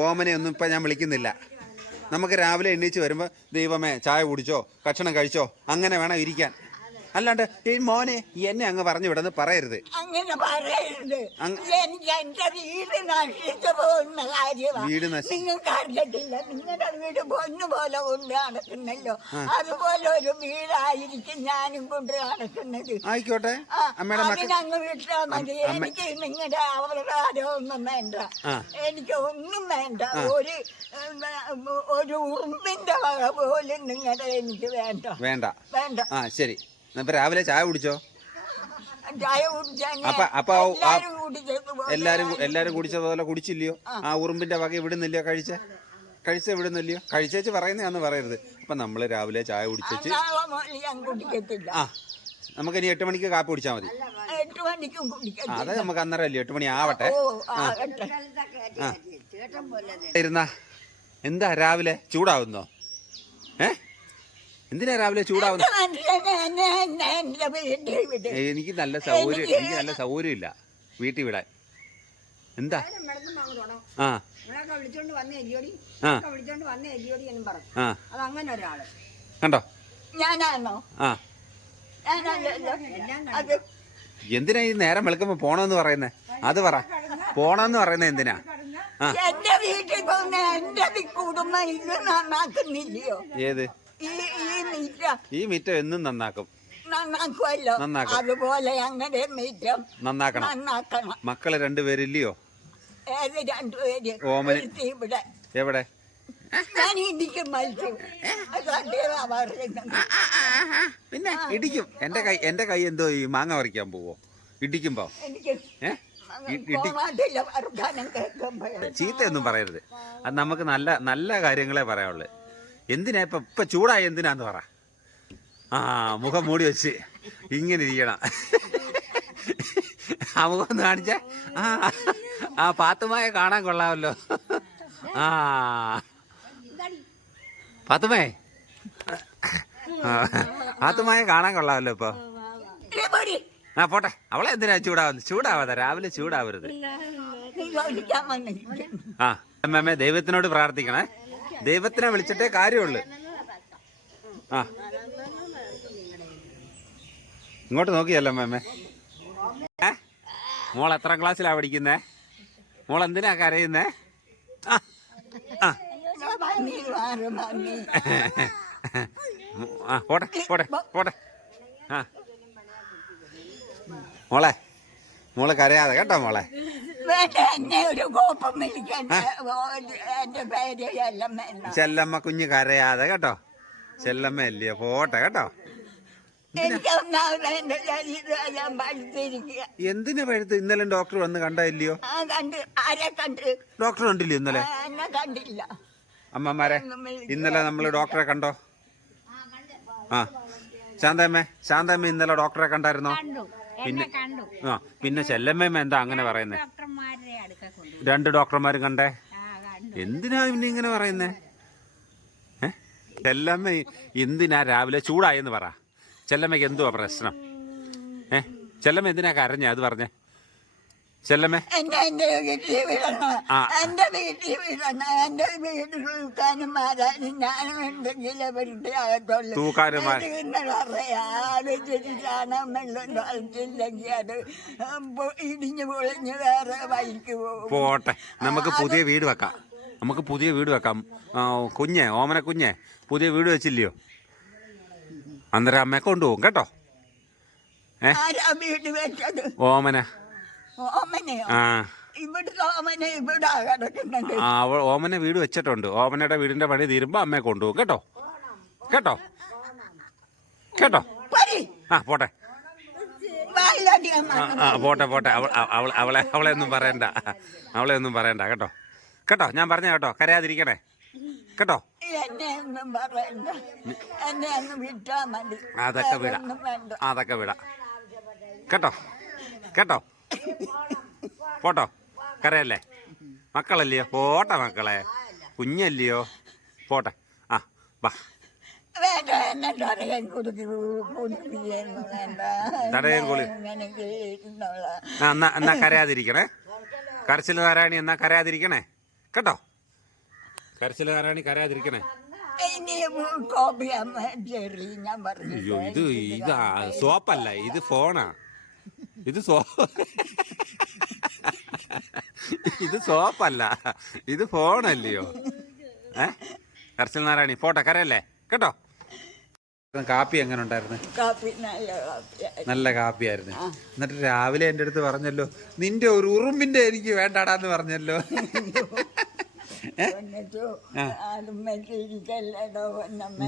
ഓമനയൊന്നും ഇപ്പം ഞാൻ വിളിക്കുന്നില്ല. നമുക്ക് രാവിലെ എണ്ണീച്ച് വരുമ്പോൾ ദൈവമേ ചായ കുടിച്ചോ ഭക്ഷണം കഴിച്ചോ അങ്ങനെ വേണം ഇരിക്കാൻ. അല്ലാണ്ട് ഈ മോനെ എന്നെ അങ്ങ് പറഞ്ഞു വിടുന്ന് പറയരുത്. അങ്ങനെ പറയരുത്. എനിക്ക് എന്റെ വീട് നശിച്ചു പോകുന്ന കാര്യമാണ്. വീട് നശി- നിങ്ങൾക്ക് അറിഞ്ഞിട്ടില്ല നിങ്ങളുടെ വീട് പൊന്നു പോലെ കൊണ്ട് നടക്കുന്നല്ലോ. അതുപോലെ ഒരു വീടായിരിക്കും ഞാനും കൊണ്ട് നടക്കുന്നത്. ആയിക്കോട്ടെ. ആ, അമ്മയുടെ മക്കൾ അതിനങ്ങ് വിട്ടാ മതി. എനിക്ക് നിങ്ങളുടെ അവരുടെ ഒന്നും വേണ്ട. ആ. എനിക്ക് ഒന്നും വേണ്ട. ഒരു ഉം, ഒരു ഉറുമ്പിന്റെ വക പോലും നിങ്ങളുടെ എനിക്ക് വേണ്ട. വേണ്ട. വേണ്ട. ആ ശരി. ഇപ്പൊ രാവിലെ ചായ കുടിച്ചോ? അപ്പൊ അപ്പൊ എല്ലാരും എല്ലാരും കുടിച്ചതുപോലെ കുടിച്ചില്ലയോ? ആ. ഉറുമ്പിന്റെ വക ഇവിടുന്നില്ലയോ? കഴിച്ച? കഴിച്ച ഇവിടുന്നില്ലയോ? കഴിച്ചേച്ച് പറയുന്നതാന്ന് പറയരുത്. അപ്പൊ നമ്മൾ രാവിലെ ചായ കുടിച്ചേച്ച് ആ. നമുക്ക് ഇനി എട്ട് മണിക്ക് കാപ്പി കുടിച്ചാൽ മതി. അതെ നമുക്ക് അന്നേരം അല്ലേ? എട്ട് മണി ആവട്ടെ. ഇരുന്ന. എന്താ രാവിലെ? ചൂടാവുന്നോ? ഏ? എന്തിനാ രാവിലെ ചൂടാവുന്ന? എനിക്ക് നല്ല സൗകര്യം എനിക്ക് നല്ല സൗകര്യം ഇല്ല വീട്ടിൽ വിടാൻ. എന്താ? ആ. കണ്ടോ? എന്തിനാ ഈ നേരം വെളുക്കുമ്പോ പോണെന്ന് പറയുന്നത് അത് പറ. പോണെന്ന് പറയുന്നത് എന്തിനാ? എന്റെ വീട്ടിൽ പോകുന്ന എന്റെ കുടുംബം ഇത് നന്നാക്കുന്നില്ലയോ? ഏത്? ഈ മീറ്റം. എന്നും നന്നാക്കും. നന്നാക്കുമല്ലോ. അതുപോലെ അങ്ങനെ മീറ്റം നന്നാക്കണം. നന്നാക്കണം. മക്കളെ രണ്ടുപേരില്ലയോ? ഏത് രണ്ടുപേര്? ഇവിടെ. എവിടെ? ഞാൻ ഇടിക്കും മത്സ്യം പിന്നെ ഇടിക്കും. എന്റെ കൈ എന്റെ കൈ എന്തോ ഈ മാങ്ങ പറിക്കാൻ പോവോ? ഇടിക്കുമ്പോ? ചീത്തയൊന്നും പറയരുത്. അത് നമുക്ക് നല്ല നല്ല കാര്യങ്ങളെ പറയാനുള്ളു. എന്തിനാ ഇപ്പൊ ഇപ്പൊ ചൂടായി എന്തിനാന്ന് പറ. ആ മുഖം മൂടി വെച്ച് ഇങ്ങനെ ഇരിക്കണം. ആ മുഖം ഒന്ന് കാണിച്ച. ആ ആ പാത്തുമായ കാണാൻ കൊള്ളാമല്ലോ. ആ. പാത്തുമേ ആ, പാത്തുമായ കാണാൻ കൊള്ളാമല്ലോ ഇപ്പൊ. ആ പോട്ടെ. അവളെ എന്തിനാ ചൂടാവുന്നത്? ചൂടാവാതെ രാവിലെ ചൂടാവരുത്. ആ. അമ്മമ്മേ ദൈവത്തിനോട് പ്രാർത്ഥിക്കണേ. ദൈവത്തിനെ വിളിച്ചിട്ടേ കാര്യമുള്ളു. ആ. ഇങ്ങോട്ട് നോക്കിയല്ലോ മാമേ. മോൾ എത്ര ക്ലാസ്സിലാണ് പഠിക്കുന്നേ? മോൾ എന്തിനാ കരയുന്നേ? ആ പോട്ടെ പോട്ടെ പോട്ടെ. ആ. മോളെ മോൾ കരയാതെ കേട്ടോ മോളെ. എന്നെ ഒരു കോപ്പം വിളിക്കണ്ട എന്റെ പേര് എല്ലാം ചെല്ലമ്മ കുഞ്ഞ് കരയാതെ കേട്ടോ. ചെല്ലമ്മ അല്ലയോ പോട്ടെ കേട്ടോ. എന്തിനാ? പഴുത്ത്? ഇന്നലെ ഡോക്ടർ വന്ന് കണ്ടില്ലയോ ആ കണ്ട്. ആരെ കണ്ട്? ഡോക്ടർ കണ്ടില്ലേ ഇന്നലെ? അമ്മമാരെ ഇന്നലെ നമ്മൾ ഡോക്ടറെ കണ്ടോ? ആ. ശാന്തമ്മേ ശാന്തമ്മ ഇന്നലെ ഡോക്ടറെ കണ്ടായിരുന്നോ? പിന്നെ ആ പിന്നെ ചെല്ലമ്മ എന്താ അങ്ങനെ പറയുന്നത് രണ്ട് ഡോക്ടർമാരും കണ്ടേ? എന്തിനാ പിന്നെ ഇങ്ങനെ പറയുന്നേ? ചെല്ലമ്മ എന്തിനാ രാവിലെ ചൂടായെന്ന് പറ. ചെല്ലമ്മയ്ക്ക് എന്തുവാ പ്രശ്നം? ഏ? ചെല്ലമ്മ എന്തിനാ കരഞ്ഞ? അത് പറഞ്ഞേ. ചെല്ലമ്മേ. എന്നെ എന്റെ വീട്ടിൽ വിടണം. എന്റെ വീട്ടിൽ വിടണം? എന്റെ വീട്ടിൽ തൂക്കാനും മാറാനും ഞാനും അത് ഇടിഞ്ഞു പൊളിഞ്ഞ് വേറെ വഴിക്ക് പോകും. പോട്ടെ. നമുക്ക് പുതിയ വീട് വെക്കാം. നമുക്ക് പുതിയ വീട് വെക്കാം. കുഞ്ഞെ ഓമന കുഞ്ഞെ പുതിയ വീട് വെച്ചില്ലയോ? അന്നേരം അമ്മയെ കൊണ്ടുപോകും കേട്ടോ? ഏ? ഓമന. ആ. ഓമന ഇവിടെ കിടക്കുന്നത് ആ അവൾ ഓമന വീട് വെച്ചിട്ടുണ്ട്. ഓമനയുടെ വീടിന്റെ പണി തീരുമ്പോ അമ്മയെ കൊണ്ടുപോകും. കേട്ടോ? കേട്ടോ? കേട്ടോ? ആ പോട്ടെ. ആ, പോട്ടെ പോട്ടെ. അവൾ അവളെ അവളെ ഒന്നും പറയണ്ട. അവളെ ഒന്നും പറയണ്ട. കേട്ടോ? കേട്ടോ? ഞാൻ പറഞ്ഞ കേട്ടോ. കരയാതിരിക്കണേ. കേട്ടോ? അതൊക്കെ വിടാം. അതൊക്കെ വിടാം. കേട്ടോ? കേട്ടോ? പോട്ടോ. കരയല്ലേ? മക്കളല്ലയോ? പോട്ടെ മക്കളെ. കുഞ്ഞല്ലയോ? പോട്ടെ. ആ വാ. എന്നെ കുളി- ആ, കരയാതിരിക്കണേ. കരച്ചിൽ നാരായണി എന്നാ കരയാതിരിക്കണേ. കേട്ടോ? കരച്ചിൽ നാരായണി കരയാതിരിക്കണേ അയ്യോ ഇത് ഇതാ സോപ്പല്ല ഇത് ഫോണാ. ഇത് സോ ഇത് സോപ്പല്ല. ഇത് ഫോണല്ലയോ? ഏ? കർശൽ നാരായണി പോട്ടെ കരയല്ലേ? കേട്ടോ? കാപ്പി എങ്ങനെ ഉണ്ടായിരുന്നു? കാപ്പി നല്ല കാപ്പി നല്ല കാപ്പിയായിരുന്നു. എന്നിട്ട് രാവിലെ എന്റെ അടുത്ത് പറഞ്ഞല്ലോ നിന്റെ ഒരു ഉറുമ്പിന്റെ എനിക്ക് വേണ്ടാടാന്ന് പറഞ്ഞല്ലോ.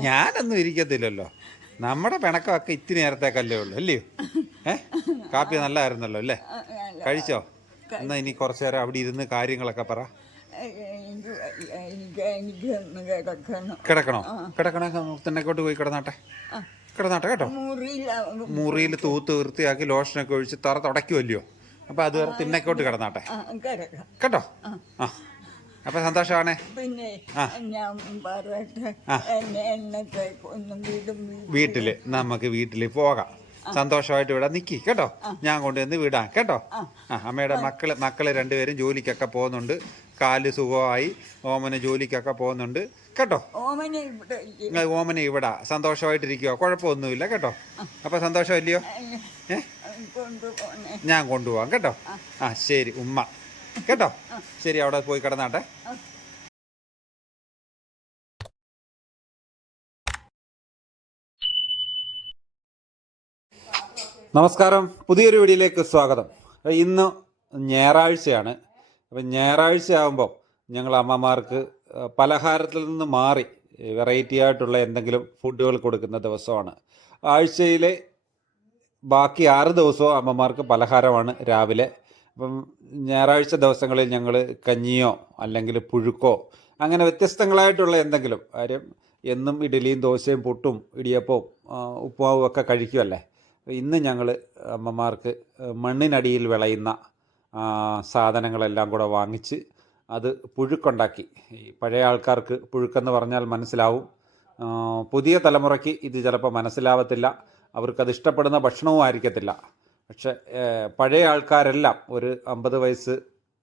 ഞാനൊന്നും ഇരിക്കത്തില്ലല്ലോ. നമ്മുടെ പിണക്കമൊക്കെ ഇത്തിരി നേരത്തേക്കല്ലേ ഉള്ളൂ അല്ലയോ? ഏ? കാപ്പി നല്ലതായിരുന്നല്ലോ അല്ലേ? കഴിച്ചോ? എന്നാ ഇനി കുറച്ചു നേരം അവിടെ ഇരുന്ന് കാര്യങ്ങളൊക്കെ പറ. കിടക്കണോ? കിടക്കണ? തന്നെക്കോട്ട് പോയി കിടന്നാട്ടെ. കിടന്നാട്ടെ കേട്ടോ. മുറിയിൽ തൂത്ത് വൃത്തിയാക്കി ലോഷനൊക്കെ ഒഴിച്ച് തറ തുടയ്ക്കുമല്ലയോ അപ്പൊ അത് വരെ തിന്നക്കോട്ട് കിടന്നാട്ടെ. കേട്ടോ? ആ. അപ്പൊ സന്തോഷമാണേ. പിന്നെ ഞാൻ പറയട്ടെ ഒന്നും വീടും വീട്ടിൽ. നമുക്ക് വീട്ടിൽ പോകാം. സന്തോഷമായിട്ട് ഇവിടെ നിക്കി കേട്ടോ? ഞാൻ കൊണ്ടുവന്ന് വിടാം കേട്ടോ? ആ. അമ്മയുടെ മക്കൾ മക്കൾ രണ്ടുപേരും ജോലിക്കൊക്കെ പോകുന്നുണ്ട്. കാൽ സുഖമായി. ഓമന ജോലിക്കൊക്കെ പോകുന്നുണ്ട് കേട്ടോ? ഓമന ഓമന ഇവിടെ. സന്തോഷമായിട്ടിരിക്കുക കുഴപ്പമൊന്നുമില്ല കേട്ടോ? അപ്പൊ സന്തോഷമല്ലയോ? ഏ? ഞാൻ കൊണ്ടുപോവാം കേട്ടോ? ആ ശരി ഉമ്മ. കേട്ടോ? ശരി അവിടെ പോയി കിടന്നാട്ടെ. നമസ്കാരം. പുതിയൊരു വീഡിയോയിലേക്ക് സ്വാഗതം. ഇന്ന് ഞായറാഴ്ചയാണ്. അപ്പം ഞായറാഴ്ച ആകുമ്പോൾ ഞങ്ങൾ അമ്മമാർക്ക് പലഹാരത്തിൽ നിന്ന് മാറി വെറൈറ്റി ആയിട്ടുള്ള എന്തെങ്കിലും ഫുഡുകൾ കൊടുക്കുന്ന ദിവസമാണ്. ആഴ്ചയിലെ ബാക്കി ആറ് ദിവസവും അമ്മമാർക്ക് പലഹാരമാണ് രാവിലെ അപ്പം ഞായറാഴ്ച ദിവസങ്ങളിൽ ഞങ്ങൾ കഞ്ഞിയോ അല്ലെങ്കിൽ പുഴുക്കോ അങ്ങനെ വ്യത്യസ്തങ്ങളായിട്ടുള്ള എന്തെങ്കിലും കാര്യം എന്നും ഇഡലിയും ദോശയും പുട്ടും ഇടിയപ്പവും ഉപ്പുമാവും ഒക്കെ കഴിക്കുമല്ലേ ഇന്ന് ഞങ്ങൾ അമ്മമാർക്ക് മണ്ണിനടിയിൽ വിളയുന്ന സാധനങ്ങളെല്ലാം കൂടെ വാങ്ങിച്ച് അത് പുഴുക്കുണ്ടാക്കി. പഴയ ആൾക്കാർക്ക് പുഴുക്കെന്ന് പറഞ്ഞാൽ മനസ്സിലാവും. പുതിയ തലമുറയ്ക്ക് ഇത് ചിലപ്പോൾ മനസ്സിലാവത്തില്ല. അവർക്കത് ഇഷ്ടപ്പെടുന്ന ഭക്ഷണവും ആയിരിക്കത്തില്ല. പക്ഷെ പഴയ ആൾക്കാരെല്ലാം ഒരു അമ്പത് വയസ്സ്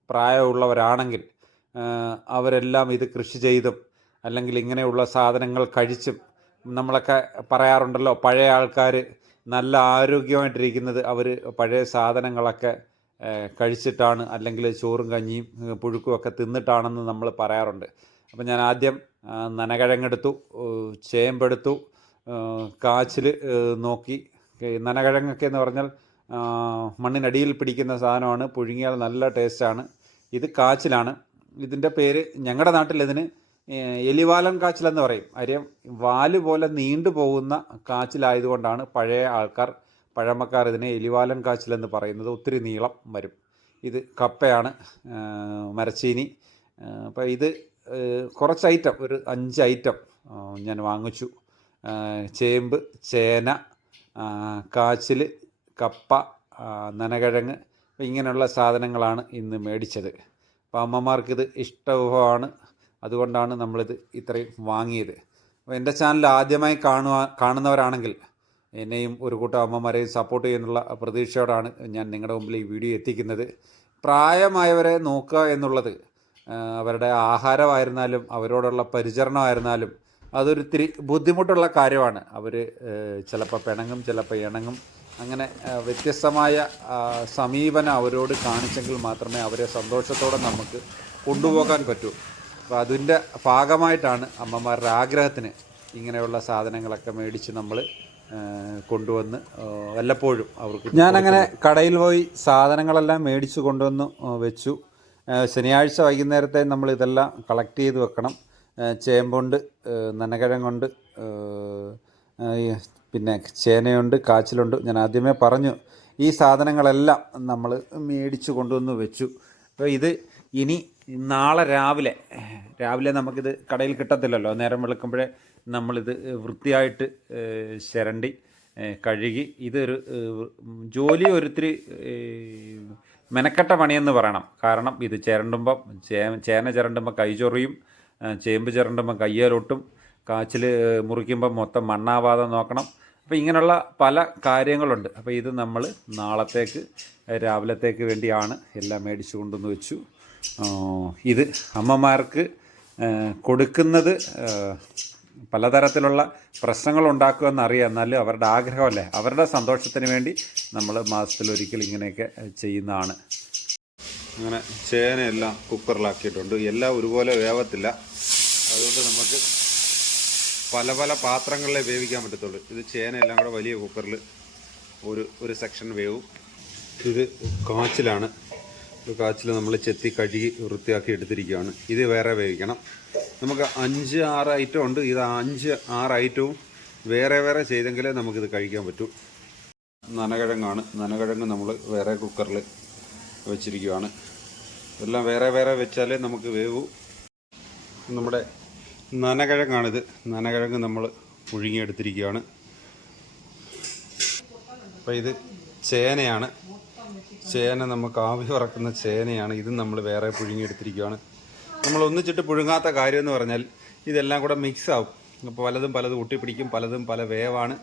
പ്രായമുള്ളവരാണെങ്കിൽ അവരെല്ലാം ഇത് കൃഷി ചെയ്തും അല്ലെങ്കിൽ ഇങ്ങനെയുള്ള സാധനങ്ങൾ കഴിച്ചും നമ്മളൊക്കെ പറയാറുണ്ടല്ലോ പഴയ ആൾക്കാർ നല്ല ആരോഗ്യമായിട്ടിരിക്കുന്നത് അവർ പഴയ സാധനങ്ങളൊക്കെ കഴിച്ചിട്ടാണ് അല്ലെങ്കിൽ ചോറും കഞ്ഞിയും പുഴുക്കും ഒക്കെ തിന്നിട്ടാണെന്ന് നമ്മൾ പറയാറുണ്ട്. അപ്പം ഞാൻ ആദ്യം നനകിഴങ്ങെടുത്തു ചേമ്പെടുത്തു കാച്ചിൽ നോക്കി. നനകിഴങ്ങൊക്കെ എന്ന് പറഞ്ഞാൽ മണ്ണിനടിയിൽ പിടിക്കുന്ന സാധനമാണ്. പുഴുങ്ങിയാൽ നല്ല ടേസ്റ്റാണ്. ഇത് കാച്ചിലാണ്. ഇതിന്റെ പേര് ഞങ്ങളുടെ നാട്ടിൽ ഇതിന് എലിവാലൻ കാച്ചിലെന്ന് പറയും. കാര്യം വാൽ പോലെ നീണ്ടു പോകുന്ന കാച്ചിലായതുകൊണ്ടാണ് പഴയ ആൾക്കാർ പഴമക്കാർ ഇതിനെ എലിവാലൻ കാച്ചിലെന്ന് പറയുന്നത്. ഒത്തിരി നീളം വരും. ഇത് കപ്പയാണ് മരച്ചീനി. അപ്പോൾ ഇത് കുറച്ച് ഐറ്റം ഒരു അഞ്ച് ഐറ്റം ഞാൻ വാങ്ങിച്ചു. ചേമ്പ് ചേന കാച്ചിൽ കപ്പ നനകിഴങ്ങ് ഇങ്ങനെയുള്ള സാധനങ്ങളാണ് ഇന്ന് മേടിച്ചത്. അപ്പോൾ അമ്മമാർക്കിത് ഇഷ്ടമാണ് അതുകൊണ്ടാണ് നമ്മളിത് ഇത്രയും വാങ്ങിയത്. അപ്പോൾ എന്റെ ചാനൽ ആദ്യമായി കാണുക കാണുന്നവരാണെങ്കിൽ എന്നെയും ഒരു കൂട്ടം അമ്മമാരെയും സപ്പോർട്ട് ചെയ്യുന്നുള്ള പ്രതീക്ഷയോടാണ് ഞാൻ നിങ്ങളുടെ മുമ്പിൽ ഈ വീഡിയോ എത്തിക്കുന്നത്. പ്രായമായവരെ നോക്കുക എന്നുള്ളത് അവരുടെ ആഹാരമായിരുന്നാലും അവരോടുള്ള പരിചരണമായിരുന്നാലും അതൊരിത്തിരി ബുദ്ധിമുട്ടുള്ള കാര്യമാണ്. അവർ ചിലപ്പോൾ പിണങ്ങും ചിലപ്പോൾ ഇണങ്ങും. അങ്ങനെ വ്യത്യസ്തമായ സമീപനം അവരോട് കാണിച്ചെങ്കിൽ മാത്രമേ അവരെ സന്തോഷത്തോടെ നമുക്ക് കൊണ്ടുപോകാൻ പറ്റൂ. അപ്പോൾ അതിന്റെ ഭാഗമായിട്ടാണ് അമ്മമാരുടെ ആഗ്രഹത്തിന് ഇങ്ങനെയുള്ള സാധനങ്ങളൊക്കെ മേടിച്ച് നമ്മൾ കൊണ്ടുവന്ന് വല്ലപ്പോഴും അവർക്ക് ഞാനങ്ങനെ കടയിൽ പോയി സാധനങ്ങളെല്ലാം മേടിച്ച് കൊണ്ടുവന്ന് വെച്ചു. ശനിയാഴ്ച വൈകുന്നേരത്തെ നമ്മൾ ഇതെല്ലാം കളക്ട് ചെയ്ത് വെക്കണം. ചേമ്പുണ്ട് നനകിഴങ്ങുണ്ട് പിന്നെ ചേനയുണ്ട് കാച്ചിലുണ്ട്. ഞാൻ ആദ്യമേ പറഞ്ഞു ഈ സാധനങ്ങളെല്ലാം നമ്മൾ മേടിച്ച് കൊണ്ടുവന്ന് വെച്ചു. അപ്പോൾ ഇത് ഇനി നാളെ രാവിലെ രാവിലെ നമുക്കിത് കടയിൽ കിട്ടത്തില്ലല്ലോ. നേരം വെളുക്കുമ്പോഴേ നമ്മളിത് വൃത്തിയായിട്ട് ശരണ്ടി കഴുകി ഇതൊരു ജോലി ഒരിത്തിരി മെനക്കെട്ട പണിയെന്ന് പറയണം. കാരണം ഇത് ചിരണ്ടുമ്പം ചേന ചിരണ്ടുമ്പോൾ കൈ ചൊറിയും ചേമ്പ് ചിരണ്ടുമ്പം കയ്യേലൊട്ടും കാച്ചിൽ മുറിക്കുമ്പോൾ മൊത്തം മണ്ണാവാതെ നോക്കണം. അപ്പോൾ ഇങ്ങനെയുള്ള പല കാര്യങ്ങളുണ്ട്. അപ്പോൾ ഇത് നമ്മൾ നാളത്തേക്ക് രാവിലത്തേക്ക് വേണ്ടിയാണ് എല്ലാം മേടിച്ചു കൊണ്ടുവന്ന് വെച്ചു. ഇത് അമ്മമാർക്ക് കൊടുക്കുന്നത് പലതരത്തിലുള്ള പ്രശ്നങ്ങൾ ഉണ്ടാക്കുമെന്ന് അറിയാം എന്നാലും അവരുടെ ആഗ്രഹമല്ലേ? അവരുടെ സന്തോഷത്തിന് വേണ്ടി നമ്മൾ മാസത്തിൽ ഒരിക്കൽ ഇങ്ങനെയൊക്കെ ചെയ്യുന്നതാണ്. അങ്ങനെ ചേനയെല്ലാം കുക്കറിലാക്കിയിട്ടുണ്ട്. എല്ലാം ഒരുപോലെ വേവത്തില്ല. അതുകൊണ്ട് നമുക്ക് പല പല പാത്രങ്ങളിലേ വേവിക്കാൻ പറ്റത്തുള്ളൂ. ഇത് ചേനയെല്ലാം കൂടെ വലിയ കുക്കറിൽ ഒരു ഒരു സെക്ഷൻ വേവും. ഇത് കാച്ചിലാണ്. ഒരു കാച്ചിൽ നമ്മൾ ചെത്തി കഴുകി വൃത്തിയാക്കി എടുത്തിരിക്കുകയാണ്. ഇത് വേറെ വേവിക്കണം. നമുക്ക് അഞ്ച് ആറ് ഐറ്റം ഉണ്ട്. ഇത് അഞ്ച് ആറ് ഐറ്റവും വേറെ വേറെ ചെയ്തെങ്കിലേ നമുക്കിത് കഴിക്കാൻ പറ്റൂ. നനകിഴങ്ങാണ്. നനകിഴങ്ങ് നമ്മൾ വേറെ കുക്കറിൽ വെച്ചിരിക്കുകയാണ്. എല്ലാം വേറെ വേറെ വെച്ചാലേ നമുക്ക് വേവൂ. നമ്മുടെ നനകിഴങ്ങാണിത്. നനകിഴങ്ങ് നമ്മൾ പുഴുങ്ങിയെടുത്തിരിക്കുകയാണ്. അപ്പോൾ ഇത് ചേനയാണ്. ചേന നമുക്ക് ആവി പറക്കുന്ന ചേനയാണ്. ഇതും നമ്മൾ വേറെ പുഴുങ്ങിയെടുത്തിരിക്കുകയാണ്. നമ്മൾ ഒന്നിച്ചിട്ട് പുഴുങ്ങാത്ത കാര്യം എന്ന് പറഞ്ഞാൽ ഇതെല്ലാം കൂടെ മിക്സ് ആവും അപ്പോൾ പലതും പലതും ഒട്ടിപ്പിടിക്കും പലതും പല വേവാണ്.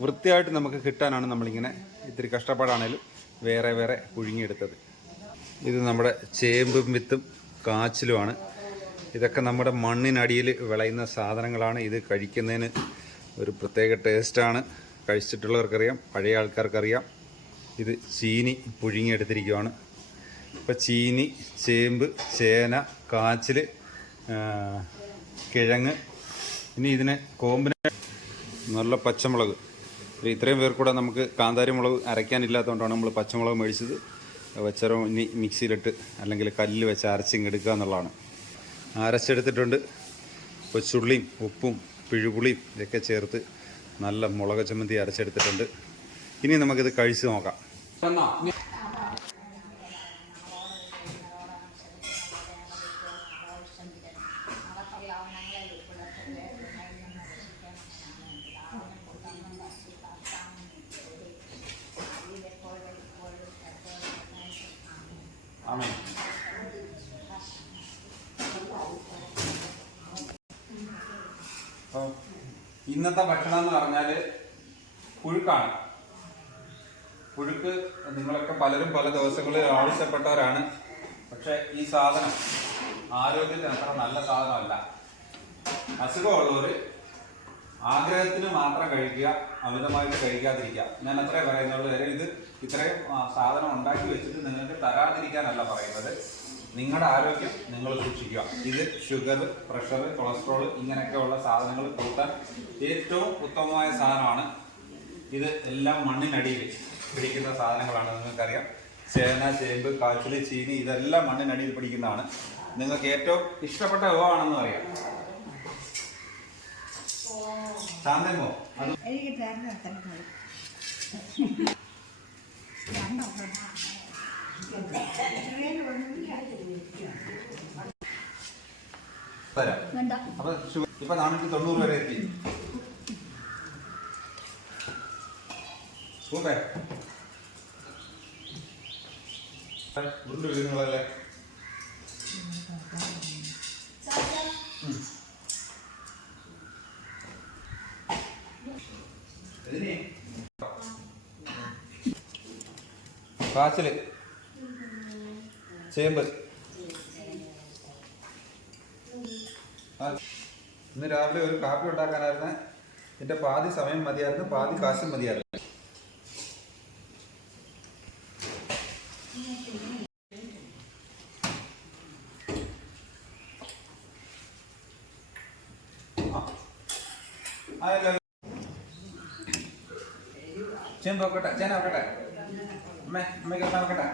വൃത്തിയായിട്ട് നമുക്ക് കിട്ടാനാണ് നമ്മളിങ്ങനെ ഇത്തിരി കഷ്ടപ്പാടാണേലും വേറെ വേറെ പുഴുങ്ങിയെടുത്തത്. ഇത് നമ്മുടെ ചേമ്പും വിത്തും കാച്ചിലുമാണ്. ഇതൊക്കെ നമ്മുടെ മണ്ണിനടിയിൽ വിളയുന്ന സാധനങ്ങളാണ്. ഇത് കഴിക്കുന്നതിന് ഒരു പ്രത്യേക ടേസ്റ്റാണ് കഴിച്ചിട്ടുള്ളവർക്കറിയാം പഴയ ആൾക്കാർക്കറിയാം. ഇത് ചീനി പുഴുങ്ങിയെടുത്തിരിക്കുകയാണ് ഇപ്പോൾ ചീനി ചേമ്പ് ചേന കാച്ചിൽ കിഴങ്ങ്. ഇനി ഇതിനെ കോമ്പിനെ നല്ല പച്ചമുളക്. ഇത്രയും പേർ കൂടെ നമുക്ക് കാന്താരി മുളക് അരയ്ക്കാനില്ലാത്തതുകൊണ്ടാണ് നമ്മൾ പച്ചമുളക് മേടിച്ചത്. വെച്ചറോ ഇനി മിക്സിയിലിട്ട് അല്ലെങ്കിൽ കല്ലിൽ വെച്ച് അരച്ചിങ്ങെടുക്കുക എന്നുള്ളതാണ്. അരച്ചെടുത്തിട്ടുണ്ട്. കൊച്ചുള്ളിയും ഉപ്പും പിഴുപുളിയും ഇതൊക്കെ ചേർത്ത് നല്ല മുളക് ചമ്മന്തി അരച്ചെടുത്തിട്ടുണ്ട്. ഇനി നമുക്കിത് കഴിച്ച് നോക്കാം. ഇന്നത്തെ ഭക്ഷണം എന്ന് പറഞ്ഞാൽ പുഴുക്കാണ്. പുഴുക്ക് നിങ്ങളൊക്കെ പലരും പല ദിവസങ്ങളിൽ ആവശ്യപ്പെട്ടവരാണ്. പക്ഷെ ഈ സാധനം ആരോഗ്യത്തിന് അത്ര നല്ല സാധനമല്ല. അസുഖമുള്ളവർ ആഗ്രഹത്തിന് മാത്രം കഴിക്കുക അമിതമായിട്ട് കഴിക്കാതിരിക്കുക. ഞാൻ അത്രേ പറയുന്നുള്ളൂ. കാര്യം ഇത് ഇത്രയും സാധനം ഉണ്ടാക്കി വെച്ചിട്ട് നിങ്ങൾക്ക് തരാതിരിക്കാനല്ല പറയുന്നത്. നിങ്ങളുടെ ആരോഗ്യം നിങ്ങൾ സൂക്ഷിക്കുക. ഇത് ഷുഗർ പ്രഷർ കൊളസ്ട്രോൾ ഇങ്ങനെയൊക്കെയുള്ള സാധനങ്ങൾ കൂട്ടാൻ ഏറ്റവും ഉത്തമമായ സാധനമാണ്. ഇത് എല്ലാം മണ്ണിനടിയിൽ പിടിക്കുന്ന സാധനങ്ങളാണ് നിങ്ങൾക്കറിയാം. ചേന ചേമ്പ് കാച്ചിൽ ചീനി ഇതെല്ലാം മണ്ണിനടിയിൽ പിടിക്കുന്നതാണ്. നിങ്ങൾക്ക് ഏറ്റവും ഇഷ്ടപ്പെട്ട വിഭവമാണെന്ന് അറിയാം ശാന്തമോ? അത് എനിക്ക് അപ്പൊ ഇപ്പൊ നാനൂറ്റി തൊണ്ണൂറ് വരെ എത്തി. സൂപ്പേ ഉരുണ്ട് വീടുകളല്ലേ കാച്ചിൽ. ചേമ്പ് ഇന്ന് രാവിലെ ഒരു കാപ്പി ഉണ്ടാക്കാനായിരുന്നു. എന്റെ പാതി സമയം മതിയായിരുന്നു പാതി കാശും മതിയായിരുന്നു. ചേമ്പ് വെക്കട്ടെ ചേന നോക്കട്ടെ അമ്മേ അമ്മയ്ക്ക് സരസ്വതി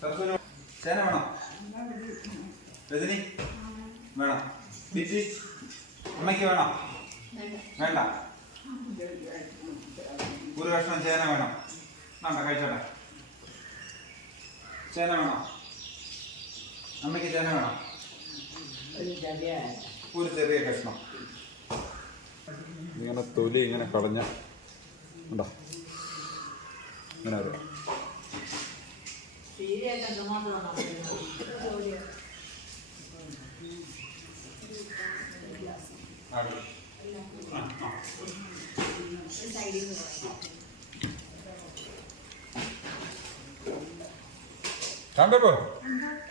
ചേന വേണോ? രജനി വേണം? ബിജി അമ്മയ്ക്ക് വേണോ? വേണ്ട. ഒരു കഷ്ണം ചേന വേണം. വേണ്ട കഴിച്ചോട്ടെ. ചേന വേണോ? അമ്മയ്ക്ക് ചേന വേണം? ഒരു ചെറിയ കഷ്ണം. ഇങ്ങനെ തൊലി ഇങ്ങനെ കളഞ്ഞ ഉണ്ടോ? ഇങ്ങനെ വരും. സീരിയൊക്കെ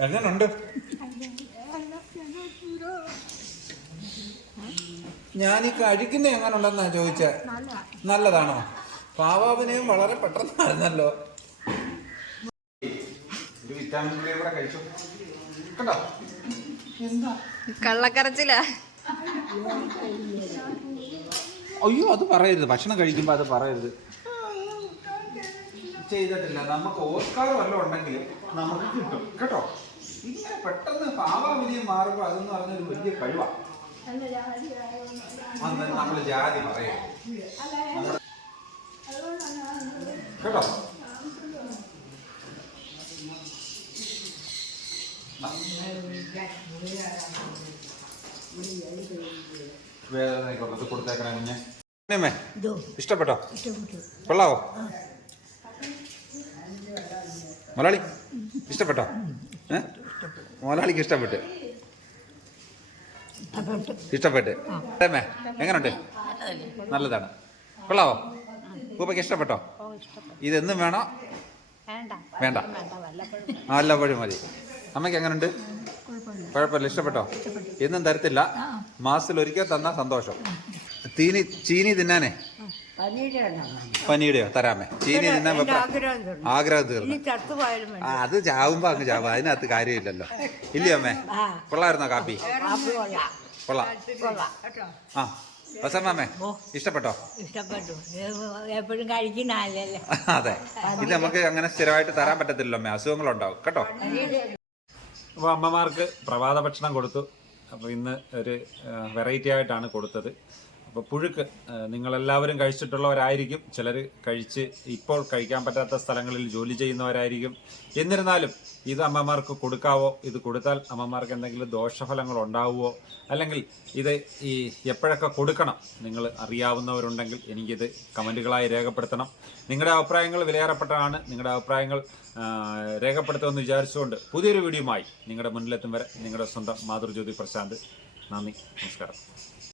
എങ്ങനുണ്ട്? ഞാൻ ഈ കഴിക്കുന്നത് എങ്ങനുണ്ടെന്നാ ചോദിച്ച? നല്ലതാണോ? പാവാവിനെയും വളരെ പെട്ടെന്നായിരുന്നല്ലോ. വിറ്റാമിൻ ഗുളിക കൂടെ കഴിച്ചു. കണ്ടോ? എന്താ? കള്ളക്കറച്ചിലാ അയ്യോ അത് പറയരുത്. ഭക്ഷണം കഴിക്കുമ്പോൾ അത് പറയരുത്. ചെയ്തിട്ടില്ല. നമുക്ക് ഓസ്കാർ വല്ലതും ഉണ്ടെങ്കിൽ നമുക്ക് കിട്ടും. കേട്ടോ? ഇങ്ങനെ പെട്ടെന്ന് പാവാവിനെയും മാറുമ്പോൾ അതെന്ന് പറഞ്ഞൊരു വലിയ കഴിവാണ് അന്ന് നമ്മൾ ജാതി പറയും നമ്മള്- കൊടുത്തേക്കണേ കുഞ്ഞെ. ഇഷ്ടപ്പെട്ടോ? കൊള്ളാവോ? മലയാളി ഇഷ്ടപ്പെട്ടോ? മലയാളിക്ക് ഇഷ്ടപ്പെട്ട്. ഇഷ്ടപ്പെട്ട്. അമ്മേ? എങ്ങനുണ്ട്? നല്ലതാണ്. കൊള്ളാവോ? പൂപ്പയ്ക്ക് ഇഷ്ടപ്പെട്ടോ? ഇതെന്നും വേണോ? വേണ്ട. ആ വല്ലപ്പോഴും മതി. അമ്മയ്ക്ക് എങ്ങനുണ്ട്? കുഴപ്പമില്ല. ഇഷ്ടപ്പെട്ടോ? എന്നും തരത്തില്ല. മാസത്തിൽ ഒരിക്കൽ തന്ന സന്തോഷം. തീനി ചീനി തിന്നാനേ? പനിയുടെയോ തരാമേ. ചീനി തിന്നാൻ വെപ്പ- ആഗ്രഹം തീർന്നു. അത് ചാവുമ്പോ അങ്ങ് ചാവും. അതിനകത്ത് കാര്യമില്ലല്ലോ. ഇല്ലയോ അമ്മേ? കൊള്ളായിരുന്നോ കാപ്പി? കൊള്ളാം. ആ. വസമ്മേ ഇഷ്ടപ്പെട്ടോ? ഇഷ്ടപ്പെട്ടു. എപ്പോഴും അതെ. ഇത് നമുക്ക് അങ്ങനെ സ്ഥിരമായിട്ട് തരാൻ പറ്റത്തില്ലല്ലോ അമ്മേ. അസുഖങ്ങളുണ്ടാവും. കേട്ടോ? അപ്പോൾ അമ്മമാർക്ക് പ്രഭാത ഭക്ഷണം കൊടുത്തു. അപ്പോൾ ഇന്ന് ഒരു വെറൈറ്റി ആയിട്ടാണ് കൊടുത്തത്. അപ്പോൾ പുഴുക്ക് നിങ്ങളെല്ലാവരും കഴിച്ചിട്ടുള്ളവരായിരിക്കും. ചിലർ കഴിച്ച് ഇപ്പോൾ കഴിക്കാൻ പറ്റാത്ത സ്ഥലങ്ങളിൽ ജോലി ചെയ്യുന്നവരായിരിക്കും. എന്നിരുന്നാലും ഇത് അമ്മമാർക്ക് കൊടുക്കാവോ? ഇത് കൊടുത്താൽ അമ്മമാർക്ക് എന്തെങ്കിലും ദോഷഫലങ്ങൾ ഉണ്ടാവുമോ അല്ലെങ്കിൽ ഇത് ഈ എപ്പോഴൊക്കെ കൊടുക്കണം? നിങ്ങൾ അറിയാവുന്നവരുണ്ടെങ്കിൽ എനിക്കിത് കമന്റുകളായി രേഖപ്പെടുത്തണം. നിങ്ങളുടെ അഭിപ്രായങ്ങൾ വിലയേറപ്പെട്ടതാണ്. നിങ്ങളുടെ അഭിപ്രായങ്ങൾ രേഖപ്പെടുത്തുമെന്ന് വിചാരിച്ചുകൊണ്ട് പുതിയൊരു വീഡിയോയുമായി നിങ്ങളുടെ മുന്നിലെത്തും വരെ നിങ്ങളുടെ സ്വന്തം മാതൃജ്യോതി പ്രശാന്ത്. നന്ദി. നമസ്കാരം.